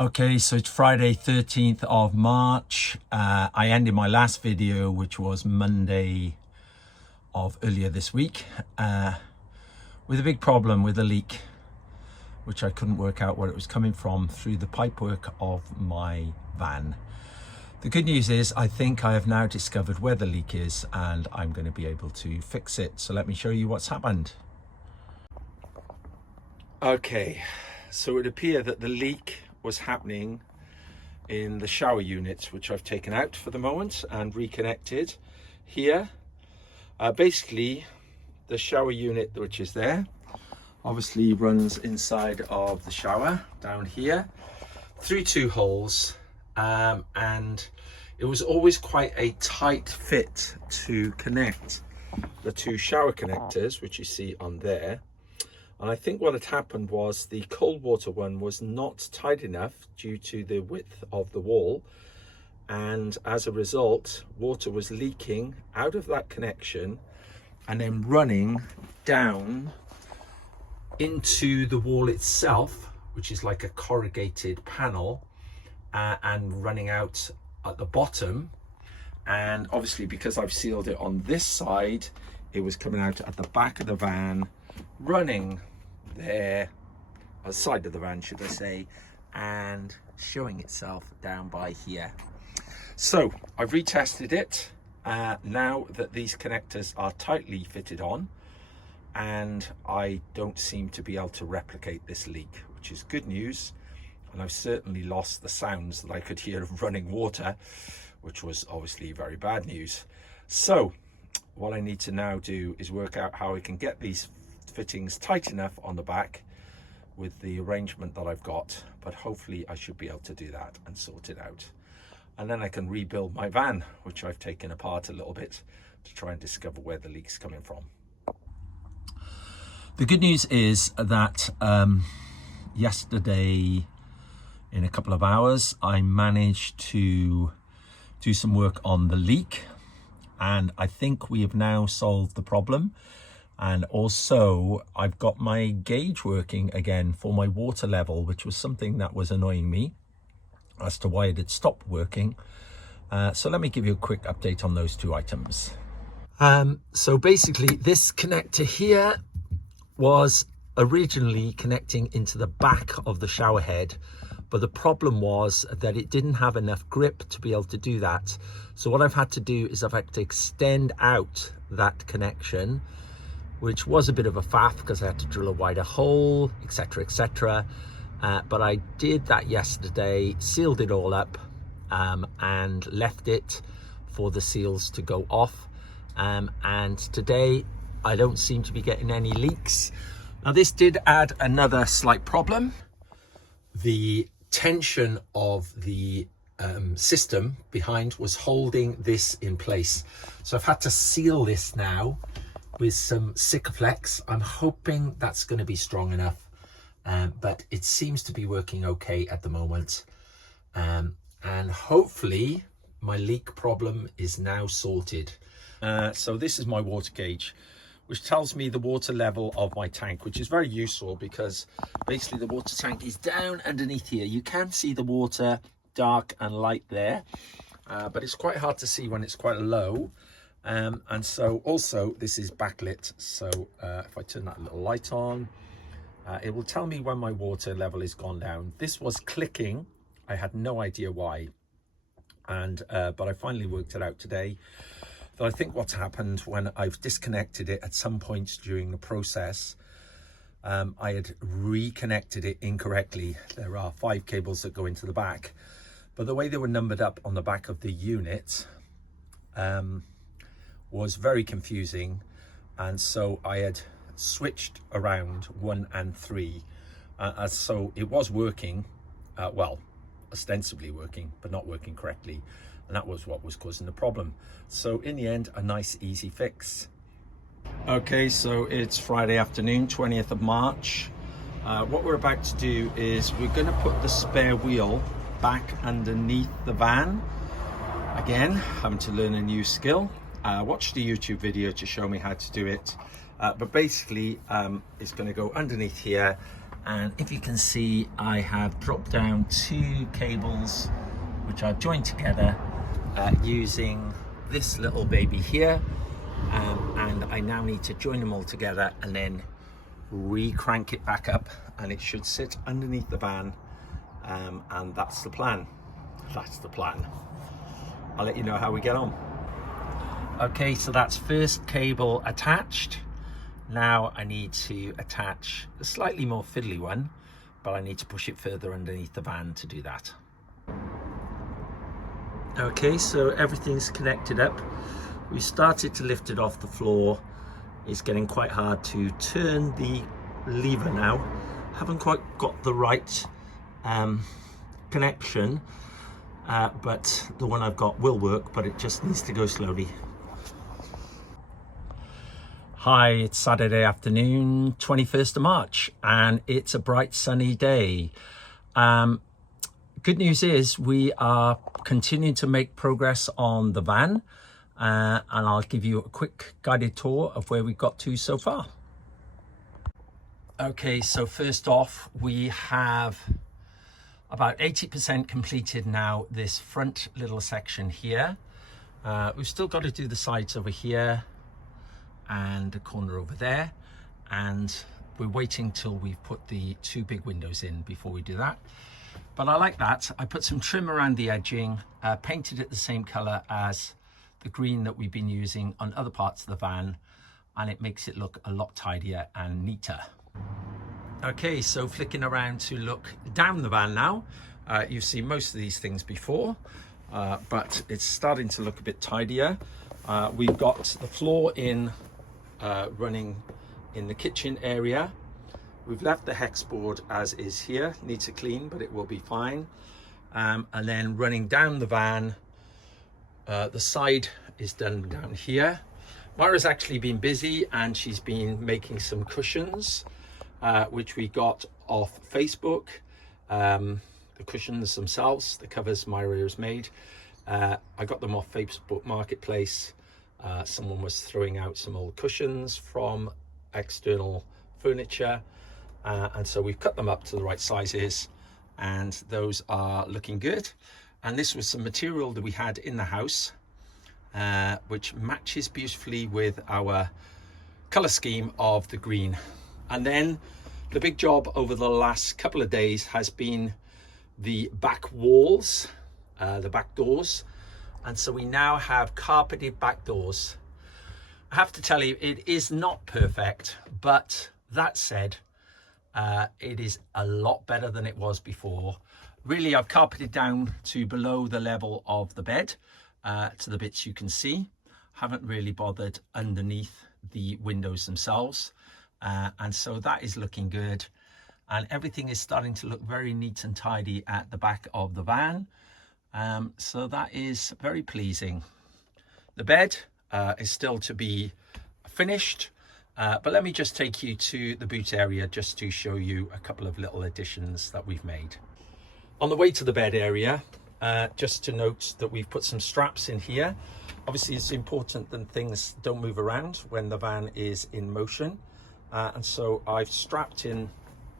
Okay, so it's Friday 13th of March. I ended my last video, which was Monday of earlier this week, with a big problem with a leak, which I couldn't work out where it was coming from through the pipework of my van. The good news is I think I have now discovered where the leak is and I'm going to be able to fix it. So let me show you what's happened. Okay, so it would appear that the leak was happening in the shower unit, which I've taken out for the moment and reconnected here. Basically, the shower unit, which is there, obviously runs inside of the shower down here through two holes, and it was always quite a tight fit to connect the two shower connectors, which you see on there. And I think what had happened was the cold water one was not tight enough due to the width of the wall. And as a result, water was leaking out of that connection and then running down into the wall itself, which is like a corrugated panel, and running out at the bottom. And obviously, because I've sealed it on this side, it was coming out at the back of the van, running there, side of the van should I say, and showing itself down by here. So I've retested it now that these connectors are tightly fitted on, and I don't seem to be able to replicate this leak, which is good news. And I've certainly lost the sounds that I could hear of running water, which was obviously very bad news. So what I need to now do is work out how I can get these fittings tight enough on the back with the arrangement that I've got, but hopefully I should be able to do that and sort it out. And then I can rebuild my van, which I've taken apart a little bit to try and discover where the leak's coming from. The good news is that yesterday, in a couple of hours, I managed to do some work on the leak, and I think we have now solved the problem. And also I've got my gauge working again for my water level, which was something that was annoying me as to why it had stopped working. So let me give you a quick update on those two items. So basically this connector here was originally connecting into the back of the shower head, but the problem was that it didn't have enough grip to be able to do that. So what I've had to do is I've had to extend out that connection, which was a bit of a faff because I had to drill a wider hole, etc, etc. But I did that yesterday, sealed it all up, and left it for the seals to go off. And today I don't seem to be getting any leaks. Now this did add another slight problem. The tension of the system behind was holding this in place. So I've had to seal this now with some Sikaflex. I'm hoping that's going to be strong enough, but it seems to be working okay at the moment. And hopefully my leak problem is now sorted. So this is my water gauge, which tells me the water level of my tank, which is very useful because basically the water tank is down underneath here. You can see the water dark and light there, but it's quite hard to see when it's quite low. And so also this is backlit, so if I turn that little light on, it will tell me when my water level is gone down. This was clicking, I had no idea why, and but I finally worked it out today. That I think what's happened when I've disconnected it at some point during the process, I had reconnected it incorrectly. There are 5 cables that go into the back, but the way they were numbered up on the back of the unit was very confusing, and so I had switched around 1 and 3, so it was working, well, ostensibly working, but not working correctly, and that was what was causing the problem. So in the end, a nice easy fix. Okay, so it's Friday afternoon, 20th of March. What we're about to do is we're going to put the spare wheel back underneath the van. Again, having to learn a new skill. Watched a YouTube video to show me how to do it, but basically it's going to go underneath here And if you can see, I have dropped down 2 cables which I've joined together using this little baby here, and I now need to join them all together and then re-crank it back up, and it should sit underneath the van, and that's the plan. I'll let you know how we get on. Okay, so that's first cable attached. Now I need to attach a slightly more fiddly one, but I need to push it further underneath the van to do that. Okay, so everything's connected up. We started to lift it off the floor. It's getting quite hard to turn the lever now. Haven't quite got the right connection, but the one I've got will work, but it just needs to go slowly. Hi, it's Saturday afternoon, 21st of March, and it's a bright sunny day. Good news is we are continuing to make progress on the van, and I'll give you a quick guided tour of where we've got to so far. Okay, so first off, we have about 80% completed now, this front little section here. We've still got to do the sides over here and the corner over there, and we're waiting till we've put the 2 big windows in before we do that. But I like that. I put some trim around the edging, painted it the same color as the green that we've been using on other parts of the van, and it makes it look a lot tidier and neater. Okay, so flicking around to look down the van now. You've seen most of these things before, but it's starting to look a bit tidier. We've got the floor in running in the kitchen area. We've left the hex board as is here, needs to clean, but it will be fine. And then running down the van, the side is done down here. Myra's actually been busy, and she's been making some cushions, which we got off Facebook. The cushions themselves, the covers Myra has made, I got them off Facebook Marketplace. Someone was throwing out some old cushions from external furniture, and so we've cut them up to the right sizes, and those are looking good. And this was some material that we had in the house, which matches beautifully with our color scheme of the green. And then the big job over the last couple of days has been the back walls, the back doors. And so we now have carpeted back doors. I have to tell you, it is not perfect, but that said, it is a lot better than it was before. Really, I've carpeted down to below the level of the bed, to the bits you can see. Haven't really bothered underneath the windows themselves. And so that is looking good. And everything is starting to look very neat and tidy at the back of the van. So that is very pleasing. The bed is still to be finished, but let me just take you to the boot area just to show you a couple of little additions that we've made. On the way to the bed area, just to note that we've put some straps in here. Obviously, it's important that things don't move around when the van is in motion, and so I've strapped in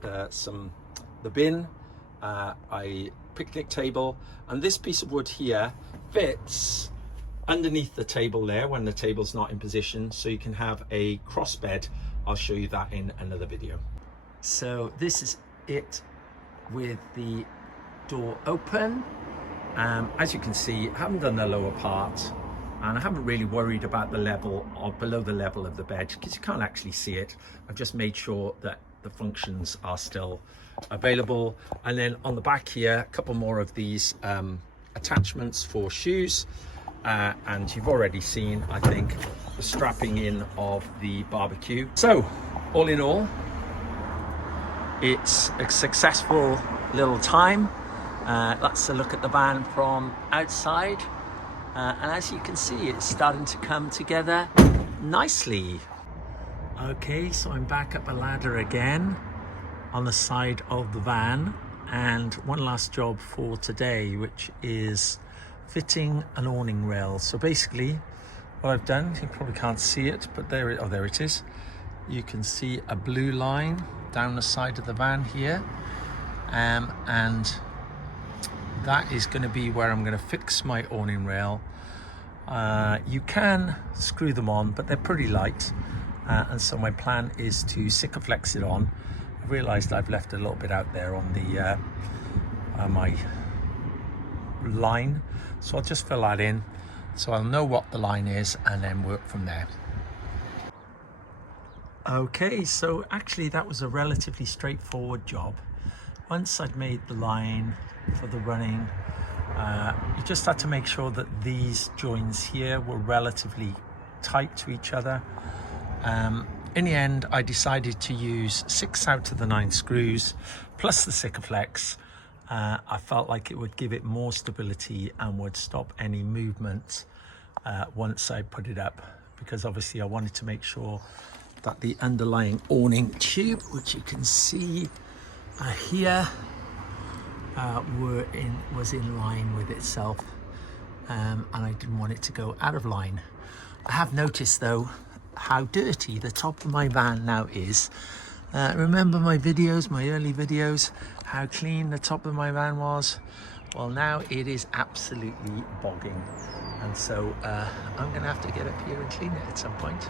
the bin, a picnic table, and this piece of wood here fits underneath the table there when the table's not in position, so you can have a cross bed. I'll show you that in another video. So this is it with the door open. As you can see, I haven't done the lower part, and I haven't really worried about the level or below the level of the bed because you can't actually see it. I've just made sure that the functions are still available. And then on the back here, a couple more of these attachments for shoes, and you've already seen, I think, the strapping in of the barbecue. So all in all, it's a successful little time. That's a look at the van from outside, and as you can see, it's starting to come together nicely. Okay, so I'm back up a ladder again on the side of the van, and one last job for today, which is fitting an awning rail. So basically what I've done, you probably can't see it, but there it is. you can see a blue line down the side of the van here, and that is going to be where I'm going to fix my awning rail. You can screw them on, but they're pretty light, and so my plan is to Sikaflex it on. I realized I've left a little bit out there on the my line, so I'll just fill that in so I'll know what the line is and then work from there. Okay, so actually that was a relatively straightforward job. Once I'd made the line for the running, you just had to make sure that these joins here were relatively tight to each other. In the end, I decided to use 6 out of the 9 screws plus the Sikaflex. I felt like it would give it more stability and would stop any movement once I put it up, because obviously I wanted to make sure that the underlying awning tube, which you can see here, was in line with itself, and I didn't want it to go out of line. I have noticed though how dirty the top of my van now is. Remember my videos, my early videos, how clean the top of my van was? Well, now it is absolutely bogging, and so I'm gonna have to get up here and clean it at some point.